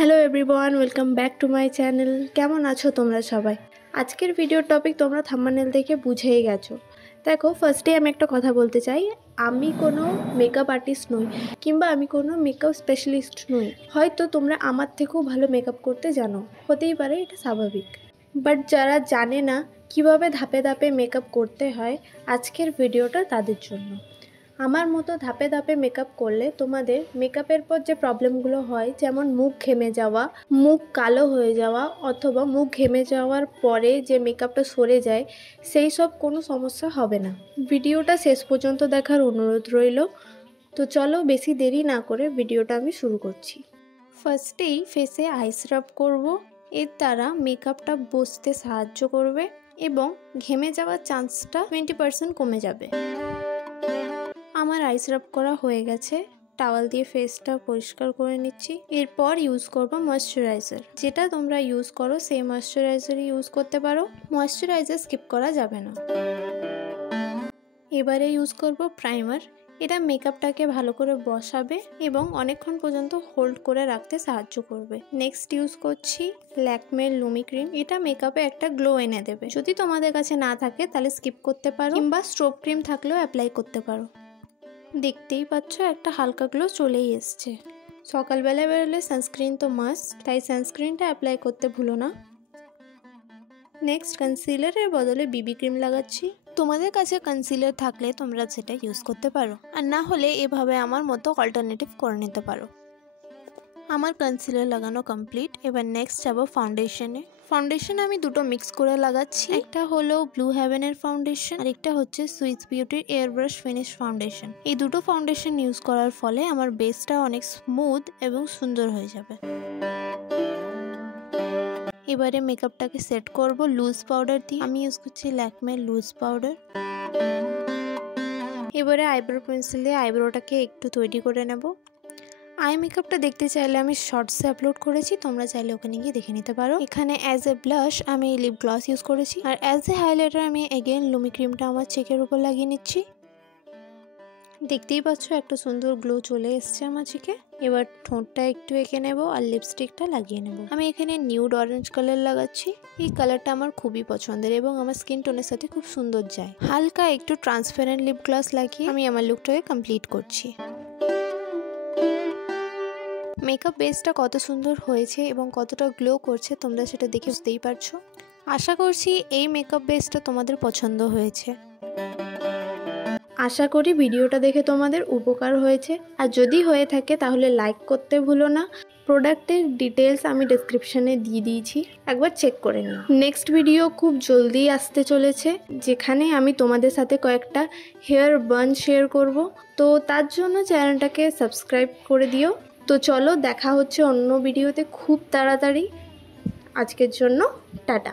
Hello everyone, welcome back to my channel. কেমন আছো তোমরা সবাই? আজকের ভিডিওর টপিক তোমরা থাম্বনেল দেখে বুঝেই গেছো। দেখো, ফার্স্টে আমি একটা কথা বলতে চাই, আমি কোনো মেকআপ আর্টিস্ট নই কিংবা আমি কোনো মেকআপ স্পেশালিস্ট নই। হয়তো তোমরা আমার থেকেও ভালো মেকআপ করতে জানো, হতেই পারে, এটা স্বাভাবিক। বাট যারা জানে না কিভাবে ধাপে ধাপে মেকআপ করতে হয়, আজকের ভিডিওটা তাদের জন্য। আমার মতো ধাপে ধাপে মেকআপ করলে তোমাদের মেকআপের পর যে প্রবলেমগুলো হয়, যেমন মুখ ঘেমে যাওয়া, মুখ কালো হয়ে যাওয়া, অথবা মুখ ঘেমে যাওয়ার পরে যে মেকআপটা সরে যায়, সেই সব কোনো সমস্যা হবে না। ভিডিওটা শেষ পর্যন্ত দেখার অনুরোধ রইল। তো চলো, বেশি দেরি না করে ভিডিওটা আমি শুরু করছি। ফার্স্টেই ফেসে আইস রাব করব। এর দ্বারা মেকআপটা বসতে সাহায্য করবে এবং ঘেমে যাওয়ার চান্সটা 20% কমে যাবে। আমার আইস রাব করা হয়ে গেছে, টাওয়াল দিয়ে ফেসটা পরিষ্কার করে নিচ্ছি। এরপর ইউজ করব ময়শ্চারাইজার। যেটা তোমরা ইউজ করো সেই ময়শ্চারাইজারই ইউজ করতে পারো, ময়শ্চারাইজার স্কিপ করা যাবে না। এবারে ইউজ করব প্রাইমার। এটা মেকআপটাকে ভালো করে বসাবে এবং অনেকক্ষণ পর্যন্ত হোল্ড করে রাখতে সাহায্য করবে। নেক্সট ইউজ করছি ল্যাকমের লুমি ক্রিম। এটা মেকআপে একটা গ্লো এনে দেবে। যদি তোমাদের কাছে না থাকে তাহলে স্কিপ করতে পারো, কিংবা স্ট্রোব ক্রিম থাকলেও অ্যাপ্লাই করতে পারো। দেখতেই পাচ্ছ একটা হালকা গ্লো চলেই এসছে। সকালবেলায় বেরোলে সানস্ক্রিন তো মাস্ট, তাই সানস্ক্রিনটা অ্যাপ্লাই করতে ভুলো না। নেক্সট কনসিলারের বদলে বিবি ক্রিম লাগাচ্ছি। তোমাদের কাছে কনসিলার থাকলে তোমরা সেটা ইউজ করতে পারো, আর না হলে এভাবে আমার মতো অল্টারনেটিভ করে নিতে পারো। আমার কনসিলার লাগানো কমপ্লিট। এবার নেক্সট যাবো ফাউন্ডেশনে। ফাউন্ডেশন আমি দুটো মিক্স করে লাগাচ্ছি। একটা হলো ব্লু হেভেনের ফাউন্ডেশন, আর একটা হচ্ছে সুইস বিউটির এয়ার ব্রাশ ফিনিশ ফাউন্ডেশন। এই দুটো ফাউন্ডেশন ইউজ করার ফলে আমার বেসটা অনেক স্মুথ এবং সুন্দর হয়ে যাবে। এবারে মেকআপটাকে সেট করব লুজ পাউডার দিয়ে। আমি ইউজ করছি ল্যাকমের লুজ পাউডার। এবারে আইব্রো পেন্সিল দিয়ে আইব্রোটাকে একটু তৈরি করে নেব। আই মেকআপটা দেখতে চাইলে আমি শর্টসে আপলোড করেছি, তোমরা চাইলে ওখানে গিয়ে দেখে নিতে পারো। এখানে অ্যাজ এ ব্লাশ আমি লিপ গ্লস ইউজ করেছি, আর অ্যাজ এ হাইলাইটার আমি এগেন লুমি ক্রিমটা আমার চেকের উপর লাগিয়ে নিচ্ছি। দেখতেই পাচ্ছ একটা সুন্দর গ্লো চলে এসছে আমার চিকে। এবার ঠোঁটটা একটু এঁকে নেব আর লিপস্টিকটা লাগিয়ে নেব। আমি এখানে নিউড অরেঞ্জ কালার লাগাচ্ছি। এই কালারটা আমার খুবই পছন্দের এবং আমার স্কিন টোনের সাথে খুব সুন্দর যায়। হালকা একটু ট্রান্সপারেন্ট লিপ গ্লস লাগিয়ে আমি আমার লুকটাকে কমপ্লিট করছি। মেকআপ বেসটা কত সুন্দর হয়েছে এবং কতটা গ্লো করছে তোমরা সেটা দেখে বুঝতেই পারছো। আশা করছি এই মেকআপ বেসটা তোমাদের পছন্দ হয়েছে। আশা করি ভিডিওটা দেখে তোমাদের উপকার হয়েছে, আর যদি হয়ে থাকে তাহলে লাইক করতে ভুলো না। প্রোডাক্টের ডিটেলস আমি ডেসক্রিপশনে দিয়ে দিয়েছি, একবার চেক করে নিও। নেক্সট ভিডিও খুব জলদি আসতে চলেছে, যেখানে আমি তোমাদের সাথে কয়েকটা হেয়ার বান শেয়ার করব। তো তার জন্য চ্যানেলটাকে সাবস্ক্রাইব করে দিও। তো চলো, দেখা হচ্ছে অন্য ভিডিওতে খুব তাড়াতাড়ি। আজকের জন্য টাটা।